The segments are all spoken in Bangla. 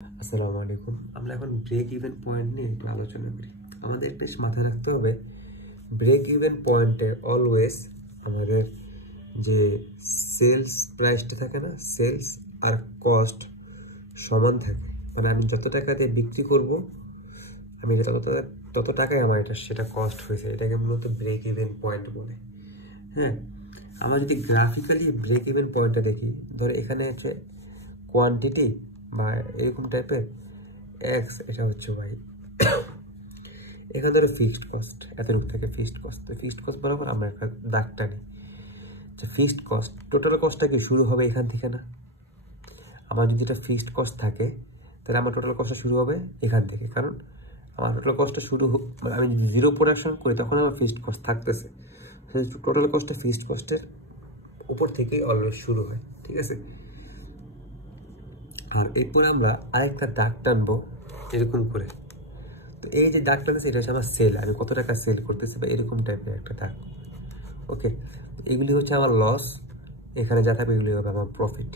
আসসালামু আলাইকুম। আমরা এখন ব্রেক ইভেন পয়েন্ট নিয়ে একটু আলোচনা করি। আমাদের একটা মাথায় রাখতে হবে, ব্রেক ইভেন পয়েন্টে অলওয়েজ আমাদের যে সেলস প্রাইসটা থাকে না, সেলস আর কস্ট সমান থাকে। মানে আমি যত টাকা দিয়ে বিক্রি করব, আমি তত টাকায় আমার সেটা কস্ট হয়েছে। এটাকে মূলত ব্রেক ইভেন পয়েন্ট বলে। হ্যাঁ, আমরা যদি গ্রাফিক্যালি ব্রেক ইভেন পয়েন্টটা দেখি, ধরো এখানে হচ্ছে কোয়ান্টিটি বা এরকম টাইপের এক্স, এটা হচ্ছে ওয়াই। এখানে ধরো ফিক্সড কস্ট এতটুকু থেকে ফিক্সড কস্ট, তো ফিক্সড কস্ট বরাবর আমরা একটা দাগটা নিই যে ফিক্সড কস্ট, টোটাল কস্টটা কি শুরু হবে এখান থেকে না? আমার যদি এটা ফিক্সড কস্ট থাকে তাহলে আমার টোটাল কস্টটা শুরু হবে এখান থেকে, কারণ আমার টোটাল কস্টটা মানে আমি যদি জিরো প্রোডাকশন করি তখন আমার ফিক্সড কস্ট থাকতেছে। টোটাল কস্টটা ফিক্সড কস্টের উপর থেকেই অলওয়েজ শুরু হয়, ঠিক আছে? আর এরপরে আমরা আরেকটা দাগ টানবো এরকম করে। তো এই যে দাগ টানতেছে এটা হচ্ছে আমার সেল, আমি কত টাকা সেল করতেছি বা এরকম টাইপের একটা দাগ। ওকে, এগুলি হচ্ছে আমার লস, এখানে যা থাকবে এগুলি হবে আমার প্রফিট।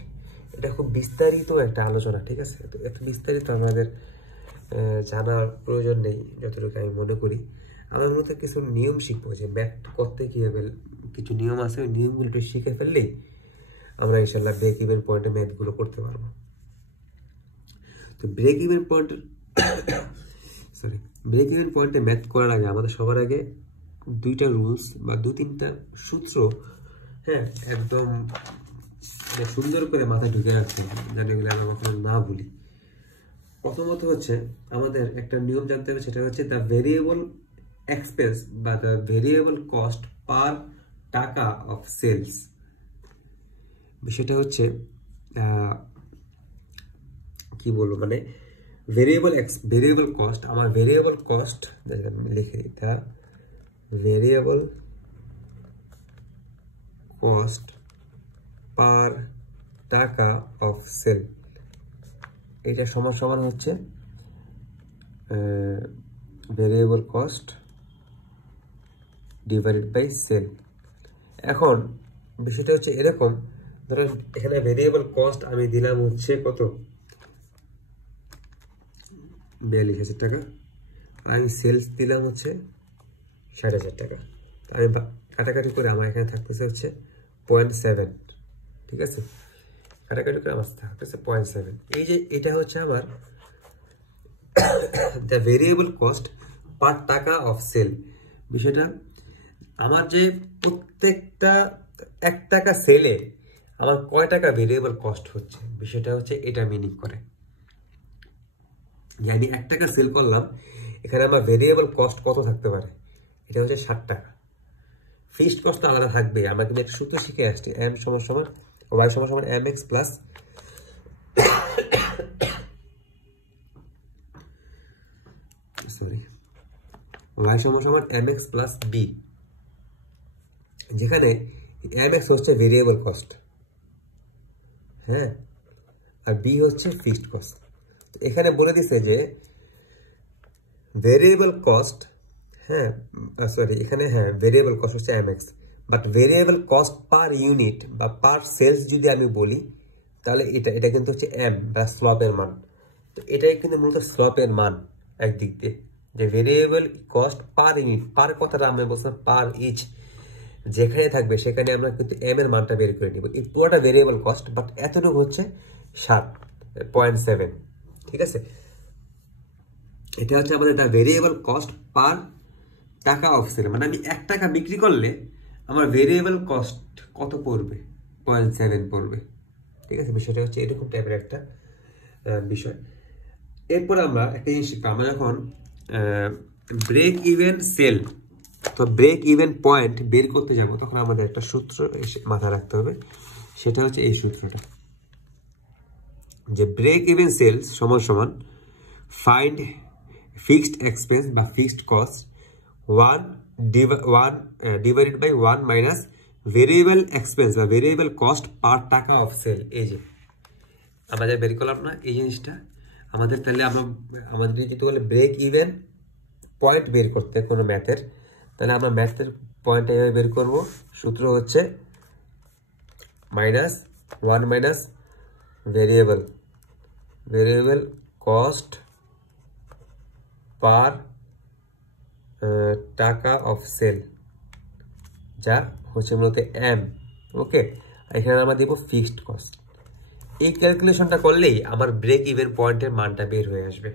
এটা খুব বিস্তারিত একটা আলোচনা, ঠিক আছে? তো এত বিস্তারিত আমাদের জানার প্রয়োজন নেই যতটুকু আমি মনে করি। আমরা মূলত কিছু নিয়ম শিখবো, যে ম্যাথ করতে কীভাবে কিছু নিয়ম আছে, ওই নিয়মগুলো একটু শিখে ফেললেই আমরা ইনশাল্লাহ ব্রেক ইভেন পয়েন্টে ম্যাথগুলো করতে পারবো। তো ব্রেক ইভেন পয়েন্টে ম্যাথ করার আগে আমাদের সবার আগে দুইটা রুলস বা তিনটা সূত্র, হ্যাঁ, একদম সুন্দর করে মাথায় ঢুকে রাখতে হবে, যেন এগুলো আমরা কখনো না ভুলি। প্রথমত হচ্ছে আমাদের একটা নিয়ম জানতে হবে, সেটা হচ্ছে দ্য ভেরিয়েবল এক্সপেন্স বা দ্য ভেরিয়েবল কস্ট পার টাকা অফ সেলস। বিষয়টা হচ্ছে কি বলবো, মানে ভেরিয়েবল কস্ট, আমার ভেরিয়েবল কস্ট লিখে দিই, দ্য ভেরিয়েবল কস্ট পার টাকা অফ সেল, এটা সমান হচ্ছে variable cost divided by sale. এখন বিষয়টা হচ্ছে এরকম, ধরো এখানে ভেরিয়েবল কস্ট আমি দিলাম হচ্ছে কত, 42,000 টাকা, আমি সেলস দিলাম হচ্ছে 60,000 টাকা। আমি কাটাকাটি করে আমার এখানে থাকতেছে হচ্ছে 0.7, ঠিক আছে? কাটাকাটি করে আমার থাকতেছে 0.7। এই যে এটা হচ্ছে আমার দ্য ভেরিয়েবল কস্ট পার টাকা অফ সেল। বিষয়টা আমার যে প্রত্যেকটা 1 টাকা সেলে আমার কয় টাকা ভেরিয়েবল কস্ট হচ্ছে, বিষয়টা হচ্ছে এটা মিনিং করে। যে আমি 1 টাকা সেল করলাম, এখানে আমার ভেরিয়েবল কস্ট কত থাকতে পারে, এটা হচ্ছে 60 টাকা। ফিক্সড কস্ট তো আলাদা থাকবে। আমরা কিন্তু একটা সূত্র শিখে আসছি, এম সমান সমান ওয়াই সমান সমান এম এক্স প্লাস ওয়াই সমান সমান এম এক্স প্লাস বি, যেখানে এম এক্স হচ্ছে ভেরিয়েবল কস্ট, হ্যাঁ, আর বি হচ্ছে ফিক্সড কস্ট। এখানে বলে দিছে যে ভেরিয়েবল কস্ট, হ্যাঁ সরি, এখানে হ্যাঁ ভেরিয়েবল কস্ট হচ্ছে M X, but variable cost per unit বা পার সেলস যদি আমি বলি, তাহলে এটা কিন্তু হচ্ছে এম বা স্লপের মান। তো এটাই কিন্তু মূলত স্লপের মান একদিক দিয়ে, যে ভেরিয়েবল কস্ট পার ইউনিট, পার কথাটা আমরা বলছিলাম পার ইচ, যেখানে থাকবে সেখানে আমরা কিন্তু এম এর মানটা বের করে নিব। এই পুরোটা ভেরিয়েবল কস্ট, বাট এতটুকু হচ্ছে 7.7, ঠিক আছে? এটা হচ্ছে আমাদের দ্য ভেরিয়েবল কস্ট পার টাকা অফ সেল। মানে আমি 1 টাকা বিক্রি করলে আমার ভেরিয়েবল কস্ট কত পড়বে, 0.7 পড়বে, ঠিক আছে? বিষয়টা হচ্ছে এরকম টাইপের একটা বিষয়। এরপর আমরা একটা জিনিস শিখবো, আমরা যখন ব্রেক ইভেন সেল তো ব্রেক ইভেন পয়েন্ট বের করতে যাব, তখন আমাদের একটা সূত্র মাথায় রাখতে হবে, সেটা হচ্ছে এই সূত্রটা, যে ব্রেক ইভেন সেলস সমান সমান ফাইন্ড ফিক্সড এক্সপেন্স বা fixed cost 1 divided by 1 minus variable expense বা ভেরিয়েবল কস্ট পার টাকা অফ সেল। এই যে আমাদের বের করলাম না এই জিনিসটা, আমাদের তাহলে আমাদের যদি বলে ব্রেক ইভেন পয়েন্ট বের করতে কোনো ম্যাথের, তাহলে আমরা ম্যাথের পয়েন্ট এভাবে বের করব। সূত্র হচ্ছে -1 মাইনাস ভেরিয়েবল কস্ট পার টাকা অফ সেল, যা হচ্ছে মূলত এম। ওকে, এখানে আমরা দিব ফিক্সড কস্ট। এই ক্যালকুলেশনটা করলেই আমার ব্রেক ইভেন পয়েন্টের মানটা বের হয়ে আসবে।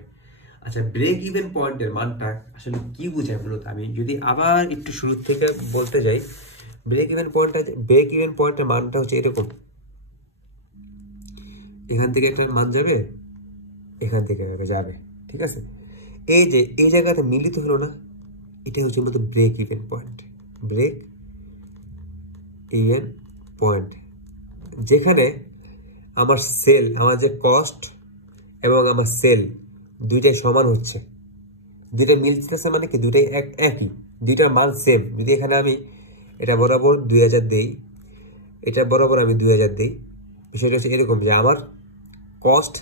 আচ্ছা, ব্রেক ইভেন পয়েন্টের মানটা আসলে কি বোঝায় মূলত, আমি যদি আবার একটু শুরু থেকে বলতে যাই, ব্রেক ইভেন পয়েন্টের মানটা হচ্ছে এরকম, এখান থেকে একটা মান যাবে, এখান থেকে যাবে, ঠিক আছে। এই যে এই জায়গাতে মিলিত হলো না, এটা হচ্ছে মূলত break even point. Break even point, যেখানে আমার সেল, আমার যে কস্ট এবং আমার সেল দুইটাই সমান হচ্ছে, দুইটা মিলতেছে, মানে কি দুইটাই একই, দুইটার মান সেম। যদি এখানে আমি এটা বরাবর 2000 দেই, এটা বরাবর আমি 2000 দিই, বিষয়টা হচ্ছে এরকম যে আমার কস্ট,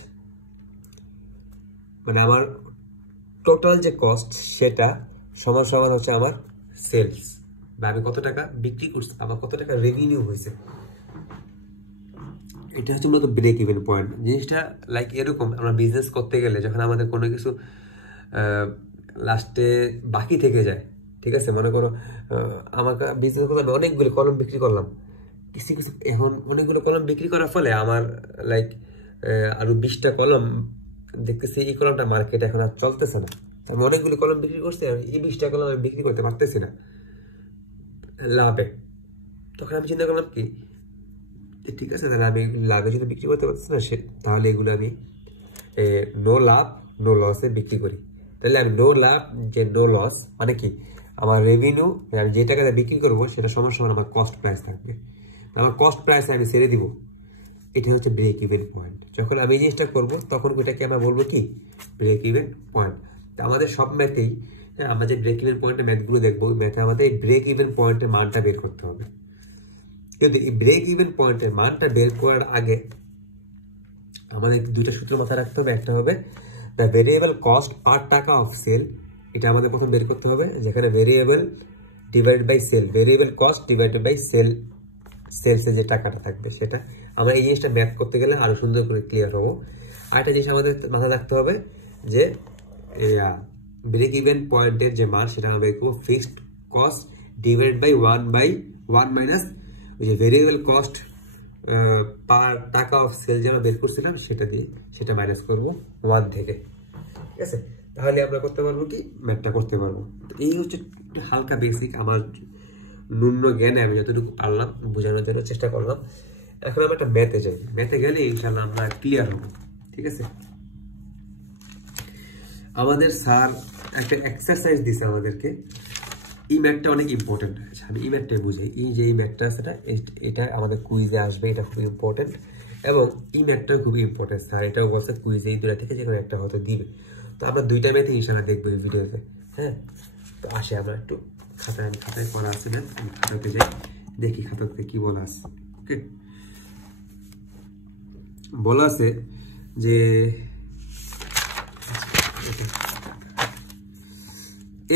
মানে আমার টোটাল যে কস্ট সেটা সমান সমান হচ্ছে আমার সেলস, বা আমি কত টাকা বিক্রি করছি, আমার কত টাকা রেভিনিউ হয়েছে। এটা হচ্ছে মূলত ব্রেক ইভেন পয়েন্ট। জিনিসটা লাইক এরকম, আমরা বিজনেস করতে গেলে যখন আমাদের কোনো কিছু লাস্টে বাকি থেকে যায়, ঠিক আছে, মনে করো আমাকে বিজনেস করতে আমি অনেকগুলো কলম বিক্রি করলাম, কিছু এখন অনেকগুলো কলম বিক্রি করার ফলে আমার লাইক আরো 20টা কলম দেখতেছি, এই কলমটা মার্কেটে এখন আর চলতেছে না, আমি অনেকগুলো কলম বিক্রি করছি, আর এই 20টা কলম আমি বিক্রি করতে পারতেছি না লাভে। তখন আমি চিন্তা করলাম কি, ঠিক আছে, তাহলে আমি লাভে যদি বিক্রি করতে পারতেছি না, তাহলে এগুলো আমি নো লাভ নো লসে বিক্রি করি। তাহলে আমি নো লাভ যে নো লস, মানে কি আমার রেভিনিউ, আমি যে টাকাটা বিক্রি করবো সেটা সমান সমান আমার কস্ট প্রাইস থাকবে, আমার কস্ট প্রাইসে আমি ছেড়ে দিব। এটা হচ্ছে ব্রেক ইভেন পয়েন্ট। যখন আমি এই জিনিসটা করবো তখন ওইটাকে আমরা বলবো কি, ব্রেক ইভেন পয়েন্ট। তো আমাদের সব ম্যাথেই, আমরা যে ব্রেক ইভেন পয়েন্টের ম্যাথগুলো দেখবো, ম্যাথে আমাদের এই ব্রেক ইভেন পয়েন্টের মানটা বের করতে হবে। কিন্তু এই ব্রেক ইভেন পয়েন্টের মানটা বের করার আগে আমাদের দুইটা সূত্র মাথায় রাখতে হবে। একটা হবে দ্য ভেরিয়েবল কস্ট পার টাকা অফ সেল, এটা আমাদের প্রথম বের করতে হবে, যেখানে variable divide by sale, variable cost divided by sale, সেলসে যে টাকাটা থাকবে সেটা। আমরা এই জিনিসটা ম্যাথ করতে গেলে আরো সুন্দর করে ক্লিয়ার হবো। আরেকটা জিনিস আমাদের মাথায় রাখতে হবে যে ব্রেক ইভেন পয়েন্টের যে মান সেটা আমরা বের করবো fixed cost divide by 1 minus ওই যে ভেরিয়েবল কস্ট পার টাকা অফ সেল যেটা বের করছিলাম সেটা দিয়ে, সেটা মাইনাস করবো 1 থেকে, ঠিক আছে। তাহলে আমরা করতে পারবো কি, ম্যাথটা করতে পারবো। এই হচ্ছে হালকা বেসিক আমার ন্যূন জ্ঞানে আমি যতটুকু পারলাম বোঝানোর জন্য চেষ্টা করলাম। এখন আমরা একটা ম্যাথে যাই, ম্যাথে গেলে ইনশাল্লাহ আমরা ক্লিয়ার হবো, ঠিক আছে। আমাদের স্যার একটা এক্সারসাইজ দিছে আমাদেরকে, এই ম্যাথটা অনেক ইম্পর্টেন্ট। আমি এই ম্যাথটাই বুঝাই, এই যে এই ম্যাথটা আছে এটা আমাদের কুইজে আসবে, এটা খুব ইম্পর্টেন্ট, এবং এই ম্যাথটা খুবই ইম্পর্টেন্ট। স্যার এটাও বলছে কুইজে এই দুটা থেকে যে কোনো একটা হয়তো দিবে। তো আমরা দুইটা ম্যাথে ইনশাল্লাহ দেখবো এই ভিডিওতে, হ্যাঁ। তো আসে আমরা একটু খাতায় পড়া আছে না, আমি খাতাতে যাই, দেখি খাতাতে কি বলা আছে। ওকে, বলা আছে যে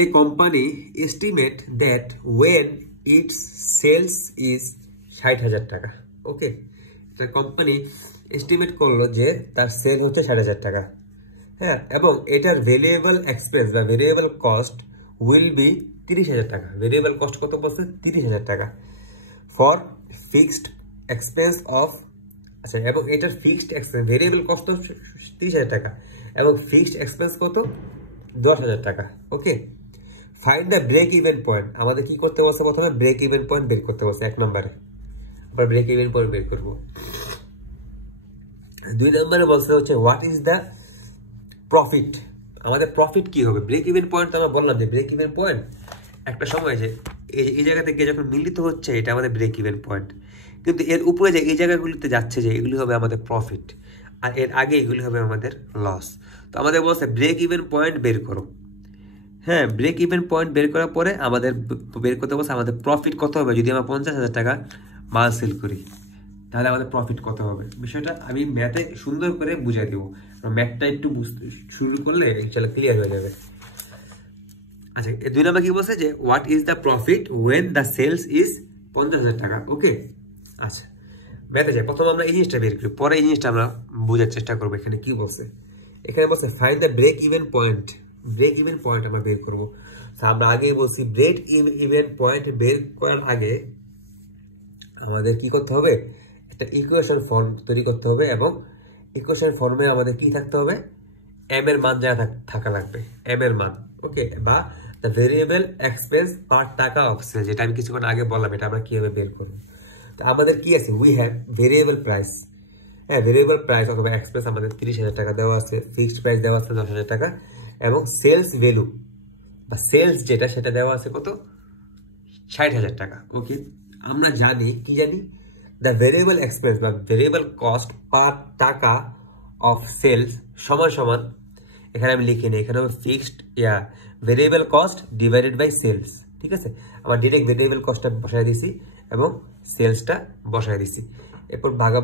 a company estimate that when its sales is 60,000 টাকা, ওকে, একটা কোম্পানি এস্টিমেট করলো যে তার সেল হচ্ছে 60,000 টাকা, হ্যাঁ, এবং এটার ভেরিয়েবল এক্সপেন্স বা ভেরিয়েবল কস্ট উইল বি 30,000 টাকা। ভেরিয়েবল কস্ট কত বলছে, 30,000 টাকা ফর ফিক্সড এক্সপেন্স অফ, আচ্ছা, এবং এটার ফিক্সড এক্সপেন্স, ভেরিয়েবল কস্ট 30,000 টাকা এবং ফিক্সড এক্সপেন্স কত 10,000 টাকা। Okay, find the break even point. আমাদের কি করতে বলছে, প্রথমে ব্রেক ইভেন পয়েন্ট বের করতে বলছে 1 নম্বরে, আমরা ব্রেক ইভেন পয়েন্ট বের করবো। 2 নম্বরে বলছে হচ্ছে হোয়াট ইজ দ্য প্রফিট, আমাদের প্রফিট কি হবে। ব্রেক ইভেন পয়েন্ট তো আমরা বললাম যে ব্রেক ইভেন পয়েন্ট একটা সময় যে এই জায়গা থেকে যখন মিলিত হচ্ছে এটা আমাদের ব্রেক ইভেন পয়েন্ট, কিন্তু এর উপরে যে এই জায়গাগুলিতে যাচ্ছে যে এগুলি হবে আমাদের প্রফিট, আর এর আগে এগুলি হবে আমাদের লস। তো আমাদের বলছে ব্রেক ইভেন পয়েন্ট বের করো, হ্যাঁ। ব্রেক ইভেন পয়েন্ট বের করার পরে আমাদের বের করতে বলছে আমাদের প্রফিট কত হবে। যদি আমরা 50,000 টাকা মাল সেল করি তাহলে আমাদের প্রফিট কত হবে। বিষয়টা আমি ম্যাথে সুন্দর করে বুঝাই দেবো, ম্যাথটা একটু বুঝতে শুরু করলে ইনশাল্লাহ ক্লিয়ার হয়ে যাবে। আচ্ছা, 2 নম্বর কি বলছে যে what is the profit when the sales is 50,000 টাকা। ওকে, আচ্ছা, ম্যাথে যাই, প্রথম আমরা এই জিনিসটা বের করি, পরে এই জিনিসটা আমরা বোঝার চেষ্টা করবো এখানে কি বলছে। এখানে বলছে find the break even point. Break even point আমরা বের করবো। আমরা আগেই বলছি ব্রেক ইভেন পয়েন্ট বের করার আগে আমাদের কি করতে হবে, একটা ইকুয়েশন ফর্ম তৈরি করতে হবে, এবং ইকুয়েশন ফর্মে আমাদের কি থাকতে হবে, এম এর মান যা থাকা লাগবে, এম এর মান, ওকে, বা দ্য ভেরিয়েবল এক্সপেন্স পার টাকা অফ সেল, যেটা আমি কিছুক্ষণ আগে বললাম, এটা আমরা কিভাবে বের করবো। তো আমাদের কি আছে, উই হ্যাভ ভেরিয়েবল প্রাইস, হ্যাঁ ভেরিয়েবল প্রাইস অথবা এক্সপেন্স আমাদের 30,000 টাকা দেওয়া আছে, ফিক্সড প্রাইস দেওয়া আছে 10,000 টাকা, এবং সেলস ভ্যালু বা সেলস যেটা সেটা দেওয়া আছে কত, 60,000 টাকা। ওকে, আমরা জানি কি জানি, দ্য ভেরিয়েবল এক্সপেন্স বা ভেরিয়েবল কস্ট পার টাকা অফ সেলস সমান সমান, এখানে আমি লিখিনি, এখানে fixed variable cost divided by sales, ঠিক আছে। আমার ডিরেক্ট ভেরিয়েবল কস্টটা বসায় দিছি এবং সেলসটা বসায় দিছি, এরপর ভাগা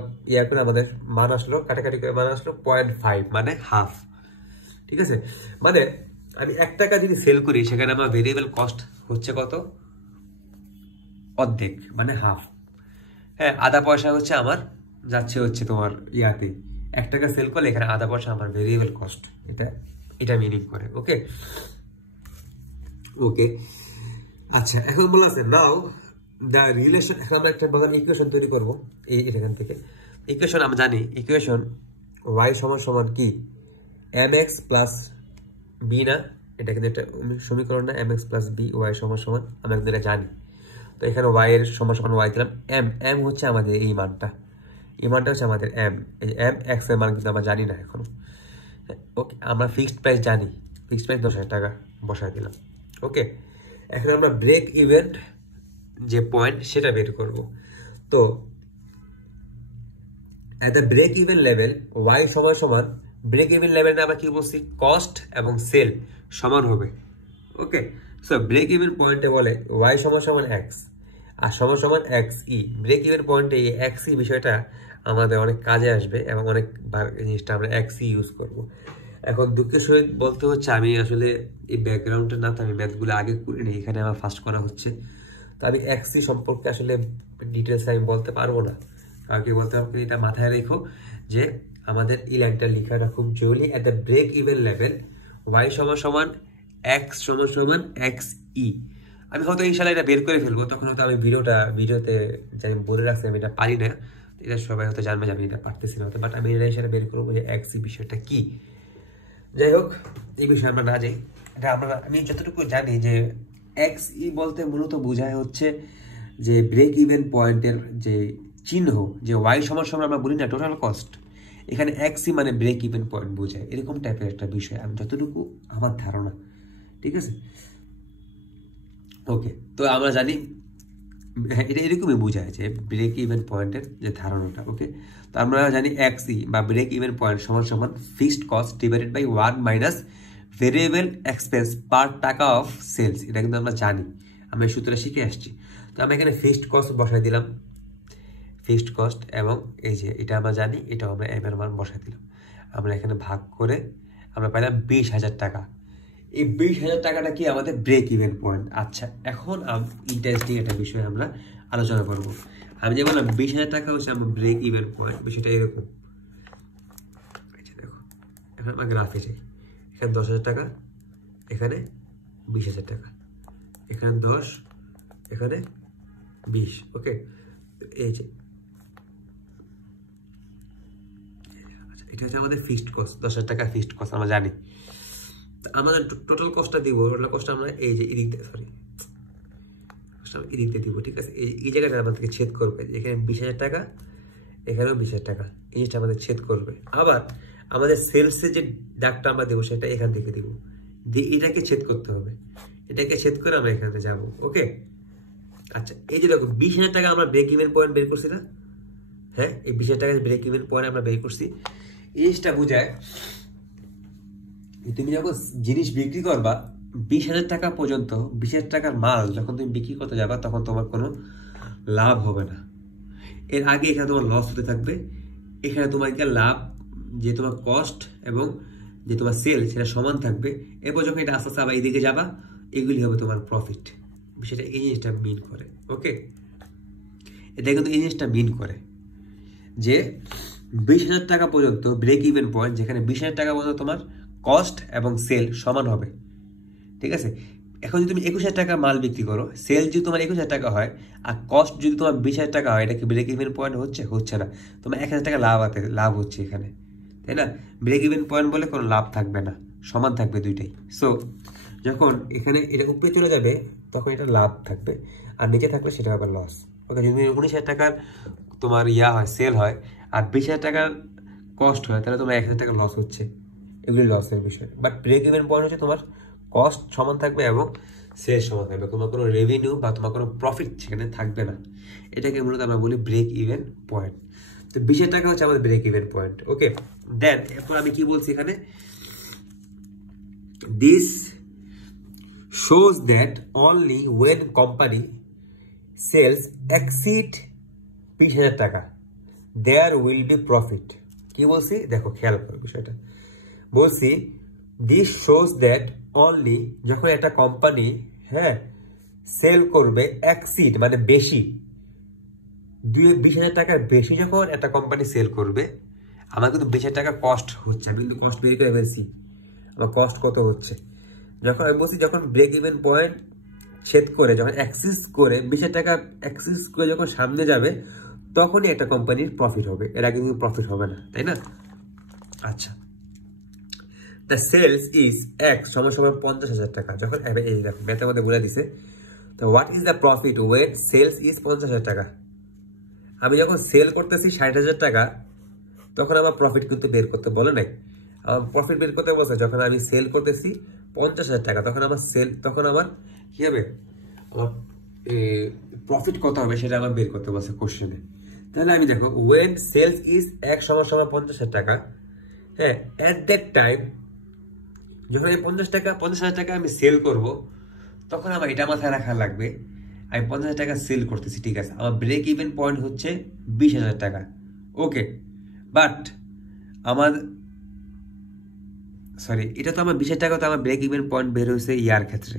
করে আমাদের মান আসলো, কাটাকাটি করে মান আসলো 0.5 মানে হাফ, ঠিক আছে। মানে আমি 1 টাকা যদি সেল করি সেখানে আমার ভেরিয়েবল কস্ট হচ্ছে কত, অর্ধেক মানে হাফ, হ্যাঁ আধা পয়সা হচ্ছে আমার যাচ্ছে হচ্ছে তোমার 1 টাকা সেল করলে এখানে আধা পয়সা আমার ভেরিয়েবল কস্ট, এটা মিনিং করে। ওকে ওকে, আচ্ছা এখন বলা আছে নাও দ্য রিলেশন, এখন আমরা একটা ইকুয়েশন তৈরি করবো এখান থেকে। ইকুয়েশন আমরা জানি, ইকুয়েশন y সমান সমান কি mx প্লাস b, না এটা কিন্তু একটা সমীকরণ না, mx প্লাস b y সমান সমান, আমরা কিন্তু এটা জানি। তো এখানে y এর সমান সমান y দিলাম, m হচ্ছে আমাদের এই মানটা, এই মানটা হচ্ছে আমাদের m, এই m x এর মান কিন্তু আমরা জানি না এখনো। ওকে, আমরা ফিক্সড প্রাইস জানি, ফিক্সড প্রাইস 10,000 টাকা বসায় দিলাম। ওকে, এখন আমরা ব্রেক ইভেন যে পয়েন্ট সেটা বের করব। তো at the break even level y সমান সমান, ব্রেক ইভেন লেভেলটা আমরা কি বলছি, কস্ট এবং সেল সমান হবে। ওকে, সো ব্রেক ইভেন পয়েন্টে বলে y সমান সমান x আর সমান সমান XE। ব্রেক ইভেন পয়েন্টে এই XE বিষয়টা আমাদের অনেক কাজে আসবে এবং অনেকবার এই জিনিসটা আমরা XE ইউজ করব। এখন দুঃখের সহিত বলতে হচ্ছে আমি আসলে এই ব্যাকগ্রাউন্ডটা না, তো আমি ম্যাথগুলো আগে করিনি, এখানে আমার ফার্স্ট করা হচ্ছে, তো আমি XE সম্পর্কে আসলে ডিটেলস আমি বলতে পারবো না। কাউকে বলতে হবে এটা মাথায় রেখো যে আমাদের এই লাইনটা লেখাটা খুব জরুরি। At the break even level y সমান সমান x সমান সমান XE। আমি হয়তো ইনশাল্লাহ এটা বের করে ফেলবো, তখন হয়তো আমি ভিডিওতে যাই বলে রাখছি আমি এটা পারি না, এটা সবাই হয়তো জানবে যে আমি এটা পারতেছি না, বাট আমি এটা হিসাবে বের করবো যে XE বিষয়টা কি। যাই হোক, এই বিষয়ে আমরা না যাই, এটা আমি যতটুকু জানি যে XE বলতে মূলত বোঝায় হচ্ছে যে ব্রেক ইভেন পয়েন্টের যে চিহ্ন, যে y সমান সমান আমরা বলি না টোটাল কস্ট, এখানে XE মানে ব্রেক ইভেন পয়েন্ট বোঝায়, এরকম টাইপের একটা বিষয় আমি যতটুকু আমার ধারণা, ঠিক আছে। ওকে, তো আমরা জানি এটা এরকমই বোঝায় যে ব্রেক ইভেন পয়েন্টের যে ধারণাটা। ওকে, তো আমরা জানি XE বা ব্রেক ইভেন পয়েন্ট সমান সমান fixed cost divided by 1 minus variable expense per টাকা অফ সেলস, এটা কিন্তু আমরা জানি, আমরা এই সূত্রটা শিখে আসছি। তো আমরা এখানে ফিক্সড কস্ট বসাই দিলাম, ফিক্সড কস্ট, এবং এই যে এটা আমরা জানি, এটাও আমরা এম এর মান বসাই দিলাম। আমরা এখানে ভাগ করে আমরা পাইলাম 20,000 টাকা। এই 20,000 টাকাটা কি আমাদের ব্রেক ইভেন পয়েন্ট। আচ্ছা, এখন ইন্টারেস্টিং একটা বিষয় আমরা আলোচনা করবো। আমি যে বললাম 20,000 টাকা হচ্ছে আমার ব্রেক ইভেন পয়েন্ট, বিষয়টা এরকম। দেখো এখন আমরা গ্রাফে যাই, এখানে 10,000 টাকা, এখানে 20,000 টাকা, এখানে 10, এখানে 20। ওকে, এই যে এটা হচ্ছে আমাদের ফিক্সড কস্ট, 10,000 টাকা ফিক্সড কস্ট আমরা জানি। আমাদের টোটাল কস্টটা দিব, টোটাল কস্ট আমরা এই যে এদিক দিয়ে, সরি এদিক দিয়ে দিব, ঠিক আছে। এই জায়গাটা আমাদেরকে ছেদ করবে, এখানে 20,000 টাকা, এখানেও 20,000 টাকা, এই জিনিসটা আমাদের ছেদ করবে। আবার আমাদের সেলসের যে দাগটা আমরা দেবো সেটা এখান থেকে দিব, দিয়ে এটাকে ছেদ করতে হবে, এটাকে ছেদ করে আমরা এখানে যাব। ওকে, আচ্ছা এই যে দেখো 20,000 টাকা আমরা ব্রেক ইভেন পয়েন্ট বের করছি না, হ্যাঁ এই 20,000 টাকা ব্রেক ইভেন পয়েন্ট আমরা বের করছি। এই জিনিসটা বোঝায় তুমি যখন জিনিস বিক্রি করবা 20,000 টাকা পর্যন্ত, 20,000 টাকার মাল যখন তুমি বিক্রি করতে যাবা তখন তোমার কোনো লাভ হবে না, এর আগে এখানে তোমার লস হতে থাকবে। এখানে তোমাকে লাভ, যে তোমার কস্ট এবং যে তোমার সেল সেটা সমান থাকবে। এরপর যখন এটা আস্তে আস্তে আবার এদিকে যাবা, এগুলি হবে তোমার প্রফিট। সেটা এই জিনিসটা মিন করে। ওকে, এটা কিন্তু এই জিনিসটা মিন করে যে 20,000 টাকা পর্যন্ত ব্রেক ইভেন পয়েন্ট, যেখানে 20,000 টাকা পর্যন্ত তোমার কস্ট এবং সেল সমান হবে, ঠিক আছে। এখন যদি তুমি 21,000 টাকা মাল বিক্রি করো, সেল যদি তোমার 21,000 টাকা হয় আর কস্ট যদি তোমার 20,000 টাকা হয়, এটা কি ব্রেক ইভেন পয়েন্ট হচ্ছে না। তোমার 1,000 টাকা লাভ হচ্ছে এখানে, তাই না। ব্রেক ইভেন পয়েন্ট বলে কোনো লাভ থাকবে না, সমান থাকবে দুইটাই। সো যখন এখানে এটা উপরে চলে যাবে তখন এটা লাভ থাকবে, আর নিচে থাকলে সেটা হবে লস। ওকে, যদি 19,000 টাকার তোমার হয় সেল হয় আর 20,000 টাকার কস্ট হয়, তাহলে তোমার 1,000 টাকা লস হচ্ছে, এগুলি লসের বিষয়। বাট ব্রেক ইভেন পয়েন্ট হচ্ছে তোমার কস্ট সমান থাকবে এবং সেল সমান থাকবে, তোমার কোনো রেভিনিউ বা তোমার কোনো প্রফিট সেখানে থাকবে না। এটাকে মূলত আমরা বলি ব্রেক ইভেন পয়েন্ট। তো 20,000 টাকা হচ্ছে আমাদের ব্রেক ইভেন পয়েন্ট। ওকে, দেন এরপর আমি কি বলছি এখানে, this shows that only when company sales exceed 20,000 টাকা there will be profit। কি বলছি দেখো, খেয়াল করো বিষয়টা। বলছি this shows that only যখন একটা কোম্পানি সেল করবে exceed মানে বেশি, 20,000 টাকার বেশি যখন একটা কোম্পানি সেল করবে, আমার কিন্তু 20,000 টাকা কস্ট হচ্ছে, আমি কিন্তু কস্ট বের করে ফেলছি, আমার কস্ট কত হচ্ছে। যখন আমি বলছি যখন ব্রেক ইভেন পয়েন্ট ছেদ করে, যখন অ্যাক্সিস করে 20,000 টাকা অ্যাক্সিস করে যখন সামনে যাবে, তখনই একটা কোম্পানির প্রফিট হবে, এর আগে কিন্তু প্রফিট হবে না, তাই না। আচ্ছা, দ্য সেলস ইজ X সমান 50,000 টাকা, যখন এই দেখো ম্যাথের মধ্যে বলে দিছে। তো what is the profit when sales is 50,000 টাকা। আমি যখন সেল করতেছি 60,000 টাকা, তখন আমার প্রফিট কিন্তু বের করতে বলে নাই, আমার প্রফিট বের করতে বলছে যখন আমি সেল করতেছি 50,000 টাকা, তখন আমার কি হবে, আমার প্রফিট কত হবে সেটা আমার বের করতে বলছে কোশ্চেনে। তাহলে আমি দেখো ওয়েন সেলস ইজ X সমান 50,000 টাকা, এট দ্যাট টাইম যখন এই 50,000 টাকা আমি সেল করব, তখন আমার এটা মাথায় রাখা লাগবে, আমি 50,000 টাকা সেল করতেছি, ঠিক আছে, আমার ব্রেক ইভেন পয়েন্ট হচ্ছে 20,000 টাকা। ওকে, বাট আমার এটা তো আমার 20,000 টাকা, তো আমার ব্রেক ইভেন পয়েন্ট বের হয়েছে ইয়ার ক্ষেত্রে,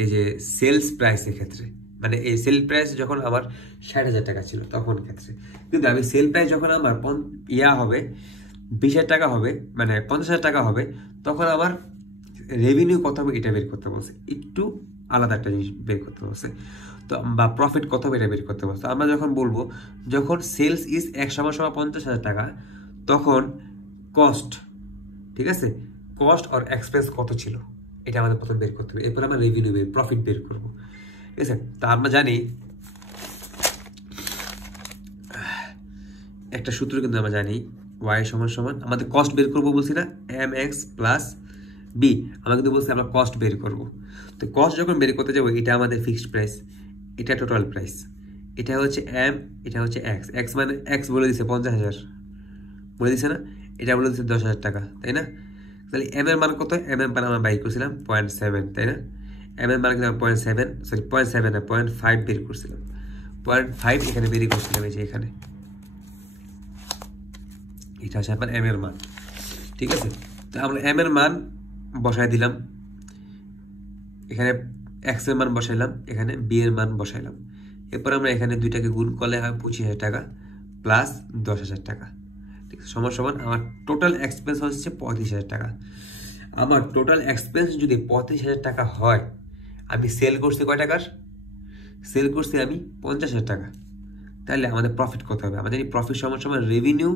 এই যে সেলস প্রাইসের ক্ষেত্রে, মানে এই সেল প্রাইস যখন আমার 60,000 টাকা ছিল তখন ক্ষেত্রে। কিন্তু আমি সেল প্রাইস যখন আমার হবে 20,000 টাকা হবে, মানে 50,000 টাকা হবে, তখন আমার রেভিনিউ কত হবে এটা বের করতে বলছে, একটু আলাদা একটা জিনিস বের করতে বলছে। তো বা প্রফিট কত হবে এটা বের করতে বলছে। আমরা যখন বলবো যখন সেলস ইজ X সমান 50,000 টাকা, তখন কস্ট, ঠিক আছে, কস্ট আর এক্সপেন্স কত ছিল এটা আমাদের প্রথমে বের করতে হবে, এরপর আমরা রেভিনিউ প্রফিট বের করবো, ঠিক আছে। তা আমরা জানি একটা সূত্র কিন্তু আমরা জানি, y সমান আমাদের কস্ট বের করবো বলছি না, mx প্লাস বি, আমরা কিন্তু বলছি আমরা কস্ট বের করব। তো কস্ট যখন বের করতে যাবো, এটা আমাদের ফিক্সড প্রাইস, এটা টোটাল প্রাইস, এটা হচ্ছে এম, এটা হচ্ছে এক্স, এক্স মানে এক্স বলে দিছে 50,000 বলে দিছে না, এটা বলে দিচ্ছে 10,000 টাকা, তাই না। তাহলে এম এর মান কত, এম এর মান আমরা বাই করছিলাম 0.7, তাই না। এম এর মান কিন্তু 0.7 না 0.5 বের করছিলাম, 0.5 এখানে বের করছিলাম, এই যে এখানে, এটা হচ্ছে আপনার এম এর মান, ঠিক আছে। তো আমরা এম এর মান বসাই দিলাম, এখানে এক্স এর মান বসাইলাম, এখানে বি এর মান বসাইলাম, এরপর আমরা এখানে দুইটাকে গুণ করলে হয় 25,000 টাকা প্লাস 10,000 টাকা, ঠিক আছে, সমান আমার টোটাল এক্সপেন্স হচ্ছে 35,000 টাকা। আমার টোটাল এক্সপেন্স যদি 35,000 টাকা হয়, আমি সেল করছি কয় টাকার, সেল করছি আমি 50,000 টাকা, তাহলে আমাদের প্রফিট কত হবে, আমাদের এই প্রফিট সমান রেভিনিউ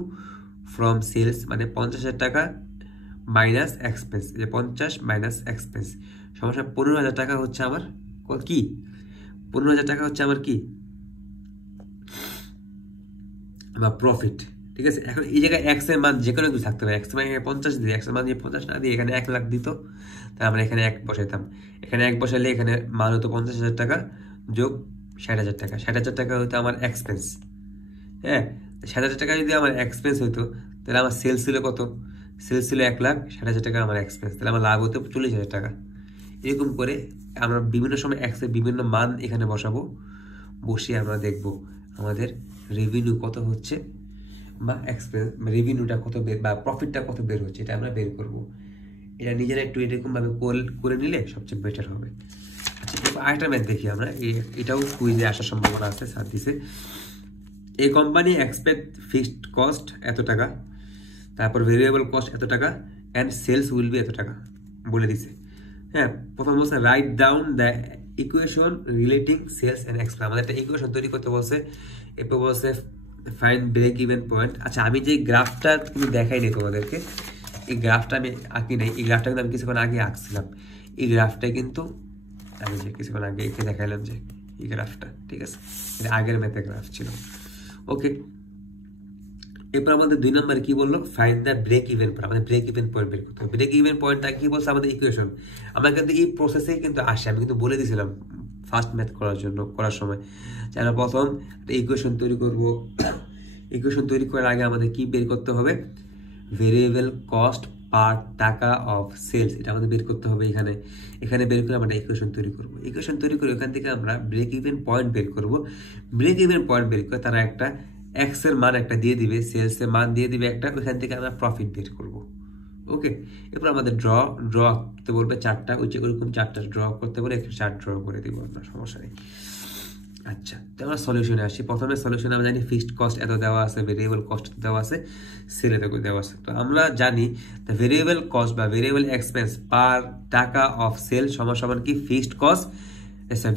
ফ্রম সেলস, মানে 50,000 টাকা মাইনাস এক্সপেন্স, যে 50 মাইনাস এক্সপেন্স সমান 15,000 টাকা হচ্ছে আমার কি, 15,000 টাকা হচ্ছে আমার কি, আমার প্রফিট, ঠিক আছে। এখন এই জায়গায় এক্স এর মান যে কোনো কিছু থাকতে হবে, এক্স মানে 50 দিয়ে, এক্স এর মান দিয়ে 50 না দিয়ে এখানে 1 লাখ দিত, তাই আমরা এখানে 1 বসাইতাম, এখানে 1 বসাইলে এখানে মান হতো 50,000 টাকা যোগ 60,000 টাকা, 60,000 টাকা হতো আমার এক্সপেন্স, 60,000 টাকা যদি আমার এক্সপেন্স হতো, তাহলে আমার সেলস ছিল কত, সেলস ছিল 1,60,000 টাকা আমার এক্সপেন্স, তাহলে আমার লাভ হতো 40,000 টাকা। এরকম করে আমরা বিভিন্ন সময় এক্সের বিভিন্ন মান এখানে বসাবো, বসিয়ে আমরা দেখব আমাদের রেভিনিউ কত হচ্ছে বা এক্সপেন্স রেভিনিউটা কত বের বা প্রফিটটা কত বের হচ্ছে, এটা আমরা বের করব। এটা নিজেরা একটু এরকমভাবে করে নিলে সবচেয়ে বেটার হবে। আচ্ছা, এরপর আরেকটা ম্যাথ দেখি আমরা, এটাও কুইজে আসার সম্ভাবনা আছে, স্যার দিছে। এই কোম্পানি এক্সপেক্ট ফিক্সড কস্ট এত টাকা, তারপর ভেরিয়েবল কস্ট এত টাকা, অ্যান্ড সেলস উইল বি এত টাকা বলে দিছে। হ্যাঁ, প্রথম বলছে write down the equation relating sales and expense. আমাদের একটা ইকুয়েশন তৈরি করতে বলছে, এরপর বলছে ফাইন্ড ব্রেক ইভেন পয়েন্ট। আচ্ছা, আমি যে গ্রাফটা কিন্তু দেখাইনি তোমাদেরকে, এই গ্রাফটা আমি আঁকি নাই, এই গ্রাফটা কিন্তু আমি কিছুক্ষণ আগে আঁকছিলাম। এই গ্রাফটা কিন্তু আমি যে কিছুক্ষণ আগে একে দেখাইলাম যে এই গ্রাফটা, ঠিক আছে, এটা আগের ম্যাথের গ্রাফ ছিল। ওকে, এরপর আমাদের 2 নম্বরে কি বললো, find the break even point. আমাদের ব্রেক ইভেন পয়েন্ট বের করতে হবে। ব্রেক ইভেন পয়েন্টটা কি বলছে, আমাদের ইকুয়েশন। আমরা কিন্তু এই প্রসেসেই কিন্তু আসে, আমি কিন্তু বলে দিয়েছিলাম ফার্স্ট ম্যাথ করার সময় যে আমরা প্রথম একটা ইকুয়েশন তৈরি করব। ইকুয়েশন তৈরি করার আগে আমাদের কি বের করতে হবে, ভেরিয়েবল কস্ট পার টাকা অফ সেলস, এটা আমাদের বের করতে হবে। এখানে বের করে আমরা ইকুয়েশন তৈরি করব। ইকুয়েশন তৈরি করে ওখান থেকে আমরা ব্রেক ইভেন পয়েন্ট বের করব। ব্রেক ইভেন পয়েন্ট বের করে তারা একটা এক্স এর মান একটা দিয়ে দিবে, সেলস এর মান দিয়ে দিবে একটা, ওইখান থেকে আমরা প্রফিট বের করব। ওকে, এরপর আমাদের ড্র করতে বলবে 4টা, ওইরকম 4টা ড্র করতে বলে একটা 4 ড্র করে দিব আমরা, সমস্যা নেই। আচ্ছা, তো আমরা সলিউশনে আসি। প্রথমে সলিউশনে আমরা জানি ফিক্সড কস্ট এত দেওয়া আছে, ভেরিয়েবল কস্ট দেওয়া আছে, সেল এত দেওয়া আছে। তো আমরা জানি দ্য ভেরিয়েবল কস্ট বা ভেরিয়েবল এক্সপেন্স পার টাকা অফ সেল সমান কি fixed cost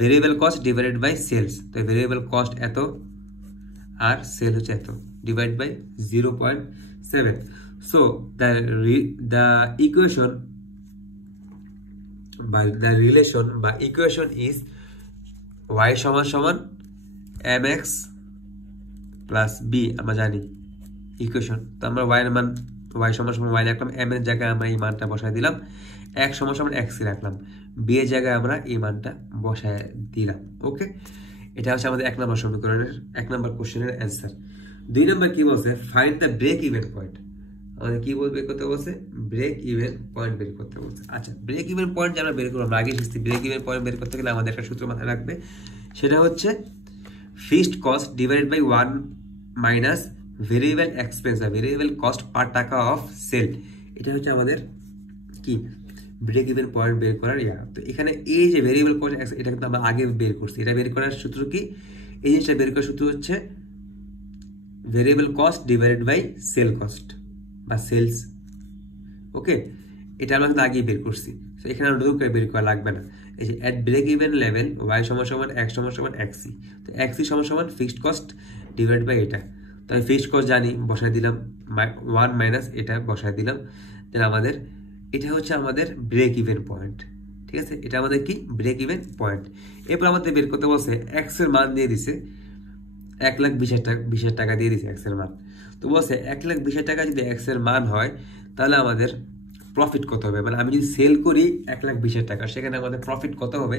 variable cost divided by sales. তো ভেরিয়েবল কস্ট এত আর সেল হচ্ছে এত, divide by 0.7। So the equation বা দ্য রিলেশন বা ইকুয়েশন ইজ y সমান mx প্লাস b। আমরা জানি ইকুয়েশন, তো আমরা y এর মান y সমান y রাখলাম, m এর জায়গায় আমরা এই মানটা বসায় দিলাম, x সমান x রাখলাম, b এর জায়গায় আমরা এই মানটা বসায় দিলাম। ওকে, এটা হচ্ছে আমাদের 1 নম্বর সমীকরণের 1 নম্বর কোশ্চেনের অ্যান্সার। 2 নম্বর কি বলছে, find the break even point. আমাদের কি বের করতে বলছে, ব্রেক ইভেন পয়েন্ট বের করতে বলছে। আচ্ছা, ব্রেক ইভেন পয়েন্ট আমরা বের করবো, আমরা আগে শিখছি ব্রেক ইভেন পয়েন্ট বের করতে গেলে আমাদের একটা সূত্র মাথায় রাখবে, সেটা হচ্ছে fixed cost divided by 1 minus variable expense আর ভেরিয়েবল কস্ট পার টাকা অফ সেল। এটা হচ্ছে আমাদের কি ব্রেক ইভেন পয়েন্ট বের করার তো এখানে এই যে ভেরিয়েবল কস্ট, এটা কিন্তু আমরা আগে বের করছি। এটা বের করার সূত্র কি, এই জিনিসটা বের করার সূত্র হচ্ছে variable cost divided by sale cost বা সেলস। ওকে, এটা আমরা কিন্তু আগেই বের করছি, তো এখানে আমরা নতুন করে বের করা লাগবে না। এই যে at break even level y সমান x সমান xc, তো xc সমান ফিক্সড কস্ট ডিভাইড বাই এটা। তো আমি ফিক্সড কস্ট জানি, বসায় দিলাম 1 মাইনাস এটা বসায় দিলাম, দেন আমাদের এটা হচ্ছে আমাদের ব্রেক ইভেন পয়েন্ট। ঠিক আছে, এটা আমাদের কি ব্রেক ইভেন পয়েন্ট। এরপর আমাদের বের করতে বলছে এক্স এর মান দিয়ে দিছে 1,20,000 টাকা দিয়ে দিছে এক্স এর মান। তো বলছে 1,20,000 টাকা যদি এক্স এর মান হয়, তাহলে আমাদের প্রফিট কত হবে, মানে আমি যদি সেল করি 1,20,000 টাকা, সেখানে আমাদের প্রফিট কত হবে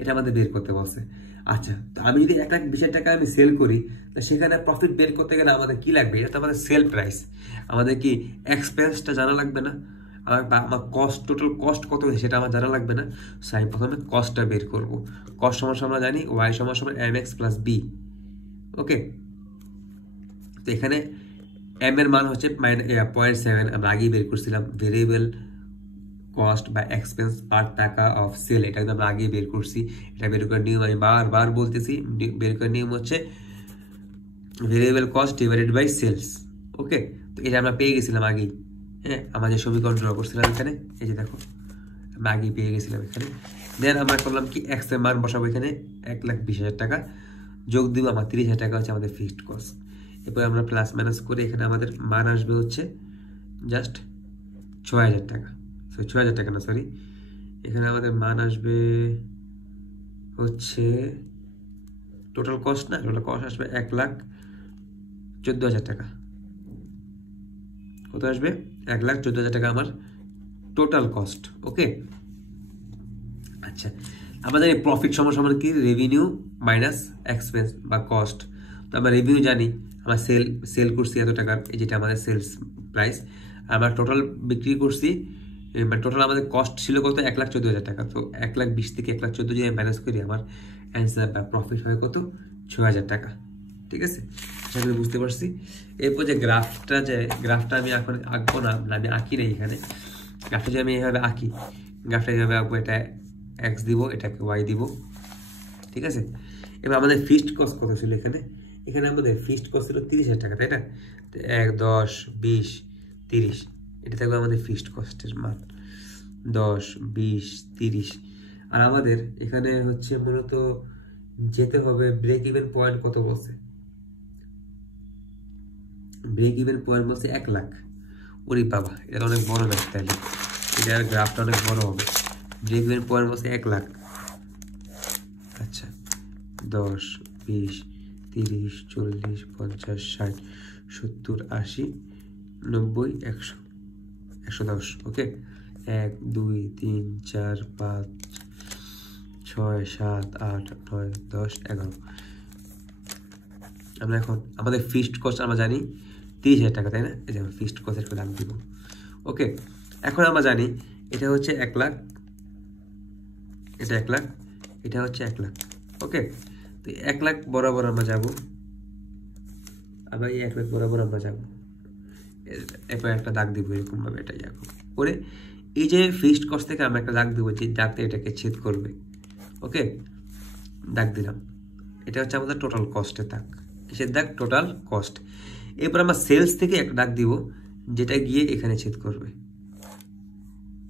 এটা আমাদের বের করতে বলছে। আচ্ছা, তো আমি যদি 1,20,000 টাকা আমি সেল করি, তো সেখানে প্রফিট বের করতে গেলে আমাদের কি লাগবে, এটা তো আমাদের সেল প্রাইস, আমাদের কি এক্সপেন্সটা জানা লাগবে না, আমার কস্ট টোটাল কস্ট কত হয়েছে সেটা আমার জানা লাগবে না। সো আমি প্রথমে কস্টটা বের করব। কস্ট সমান আমরা জানি y সমান mx প্লাস b। ওকে, তো এখানে m এর মান হচ্ছে 0.7, আমরা আগেই বের করছিলাম। ভেরিয়েবল কস্ট বা এক্সপেন্স পার টাকা অফ সেল, এটা কিন্তু আমরা আগেই বের করছি। এটা বের করার নিয়ম আমি বারবার বলতেছি, বের করার নিয়ম হচ্ছে variable cost divided by sales. Okay, তো এটা আমরা পেয়ে গেছিলাম আগেই। হ্যাঁ, আমরা যে সমীকরণ ড্র করছিলাম এখানে, এই যে দেখো আমরা আগেই পেয়ে গেছিলাম এখানে। দেন আমরা করলাম কি এক্স এর মান বসাবো এখানে 1,20,000 টাকা, যোগ দিব আমার 30,000 টাকা হচ্ছে আমাদের ফিক্সড কস্ট। এরপর আমরা প্লাস মাইনাস করে এখানে আমাদের মান আসবে হচ্ছে জাস্ট 6,000 টাকা, 6,000 টাকা না সরি, এখানে আমাদের মান আসবে হচ্ছে টোটাল কস্ট না, টোটাল কস্ট আসবে 1,14,000 টাকা। কত আসবে, 1,14,000 টাকা আমার টোটাল কস্ট। ওকে, আচ্ছা, আমরা জানি প্রফিট সমান কি রেভিনিউ মাইনাস এক্সপেন্স বা কস্ট। তো আমরা রেভিনিউ জানি, আমরা সেল করছি এত টাকার, এই যেটা আমাদের সেলস প্রাইস। আমরা টোটাল বিক্রি করছি, মানে টোটাল আমাদের কস্ট ছিল কত 1,14,000 টাকা। তো 1,20,000 থেকে 1,14,000 যদি মাইনাস করি, আমার অ্যান্সার বা প্রফিট হয় কত 6,000 টাকা। ঠিক আছে, সেটা বুঝতে পারছি। এরপর যে গ্রাফটা আমি এখন আঁকবো না, আমি আঁকি নাই এখানে। গ্রাফটা যদি আমি এইভাবে আঁকি, গ্রাফটা এইভাবে আঁকবো, এটা এক্স দিব, এটাকে ওয়াই দিব। ঠিক আছে, এবার আমাদের ফিক্সড কস্ট কত ছিল এখানে, এখানে আমাদের ফিক্সড কস্ট ছিল 30,000 টাকা, তাই না? 1, 10, 20, 30, এটা থাকবে আমাদের ফিক্সড কস্টের মান, 10, 20, 30। আর আমাদের এখানে হচ্ছে মূলত যেতে হবে ব্রেক ইভেন পয়েন্ট কত বলছে, ব্রেক ইভেন পয়েন্ট বলছে 1 লাখ। ওরে বাবা, এটা অনেক বড় ম্যাথ, তাইলে এটার গ্রাফটা অনেক বড় হবে। ব্রেক ইভেন পয়েন্ট বলছে 1 লাখ। আচ্ছা, 10, 20, 30, 40, 50, 60, 70, 80, 90, 100, 110। ওকে, 1, 2, 3, 4, 5, 6, 7, 8, 9, 10, 11। আমরা এখন আমাদের ফিক্সড কস্ট আমরা জানি 30,000 টাকা, তাই না? এই যে আমরা ফিক্সড কস্টের দাম দিব। ওকে, এখন আমরা জানি এটা হচ্ছে 1 লাখ, এটা 1 লাখ, এটা হচ্ছে 1 লাখ। ওকে, তো 1 লাখ বরাবর আমরা যাব, আবার এই 1 লাখ বরাবর আমরা যাব, এরপর একটা দাগ দিব এরকমভাবে, এটা করে এই যে ফিক্সড কস্ট থেকে আমরা একটা দাগ দিব, যে দাগতে এটাকে ছেদ করবে। ওকে, দাগ দিলাম, এটা হচ্ছে আমাদের টোটাল কস্টের দাগ। কিসের দাগ? Total cost. এরপর আমরা সেলস থেকে একটা দাগ দিব, যেটা গিয়ে এখানে ছেদ করবে।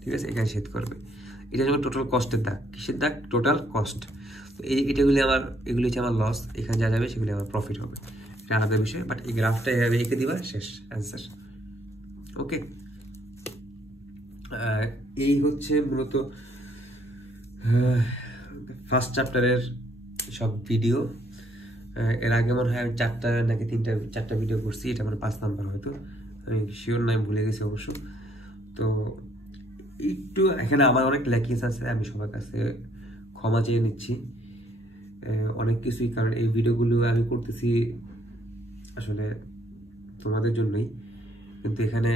ঠিক আছে, এখানে ছেদ করবে। এটা হচ্ছে টোটাল কস্টের দাগ। কিসের দাগ? Total cost. তো এগুলি হচ্ছে আমার লস, এখানে যা যাবে সেগুলি আমার প্রফিট হবে, এটা আলাদা বিষয়। বাট এই গ্রাফটা এভাবে এঁকে দিবা, শেষ অ্যান্সার। ওকে, এই হচ্ছে মূলত ফার্স্ট চ্যাপ্টারের সব ভিডিও। এর আগে মনে হয় আমি 4টা নাকি 4টা ভিডিও করছি, এটা আমার 5 নাম্বার হয়তো, আমি শিওর নাই, ভুলে গেছি অবশ্য। তো একটু এখানে আমার অনেক ল্যাকিংস আছে, আমি সবার কাছে ক্ষমা চেয়ে নিচ্ছি অনেক কিছুই, কারণ এই ভিডিওগুলো আমি করতেছি আসলে তোমাদের জন্যই, কিন্তু এখানে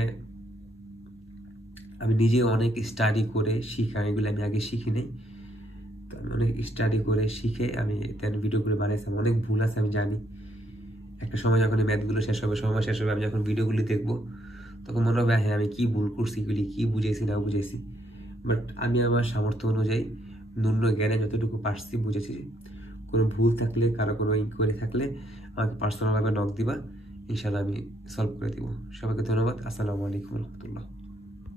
আমি নিজে অনেক স্টাডি করে শিখা, এগুলো আমি আগে শিখি নেই, তো আমি অনেক স্টাডি করে শিখে আমি তেন ভিডিওগুলো বানাইছিলাম। অনেক ভুল আছে আমি জানি, একটা সময় যখন এই ম্যাথগুলো শেষ হবে, সময় শেষ হবে, আমি যখন ভিডিওগুলি দেখবো তখন মনে হবে হ্যাঁ আমি কী ভুল করছি, এগুলি কী বুঝেছি না বুঝেছি। বাট আমি আমার সামর্থ্য অনুযায়ী ন্যূন জ্ঞানে যতটুকু পারছি বুঝেছি। কোনো ভুল থাকলে, কারো কোনো ইনকোয়ারি থাকলে আমাকে পার্সোনালভাবে নক দিবা, ইনশাআল্লাহ আমি সলভ করে দিব। সবাইকে ধন্যবাদ। আসসালামু আলাইকুম রহমতুল্লাহ।